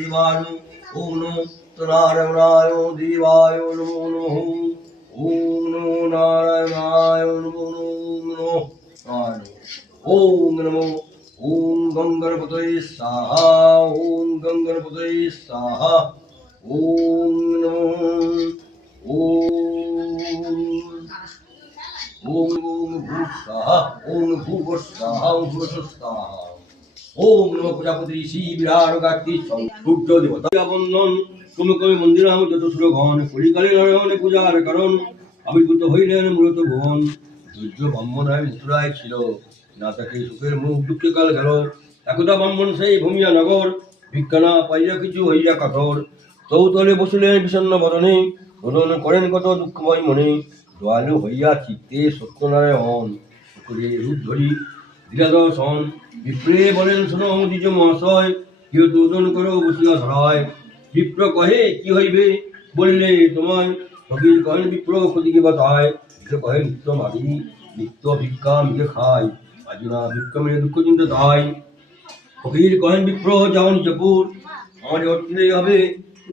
देवाय ओम नमो नारायणाय देवाय नमो नमः ओम नमो नारायणाय नमो नमो ओम नमो ओम गंगणपतये स्वाहा ओम गंगणपतये स्वाहा ओम नमो ओम ओम भूस्वाहा ओम भूवस्वाहा ओम भूवस्वाहा ओम नमो प्रजापति ऋषि विराट गायत्री सूर्य देवता बंदन তুমি কবি মন্দির আমি যত সুরগণ কলিকালী নারায়ণে পূজার কারণ আবির্ভূত হইলেন মূলত ভুবন দুর্য ব্রাহ্মণায় মথুরায় ছিল না তাকে সুখের মুখ দুঃখে কাল গেল একদা ব্রাহ্মণ সেই ভূমিয়া নগর ভিক্ষা না পাইয়া কিছু হইয়া কাতর চৌতলে বসিলেন বিষণ্ণ বদনে রোদন করেন কত দুঃখময় মনে দয়ালু হইয়া চিত্তে সত্যনারায়ণ করে রূপ ধরি দীর্ঘদর্শন বিপ্রে বলেন শোনো দ্বিজ মহাশয় কেউ রোদন করো বসিয়া ধরায় বিপ্র কহে কি হইবে বললে তোমায় ফকির কহেন বিপ্র ক্ষতিকে বাতায় কহে নিত্য মারি নিত্য ভিক্ষা মিকে খায় আজ না ভিক্ষা মেরে দুঃখ চিন্তা দায় ফকির কহেন বিপ্র যাও নিজপুর আমার অর্থে হবে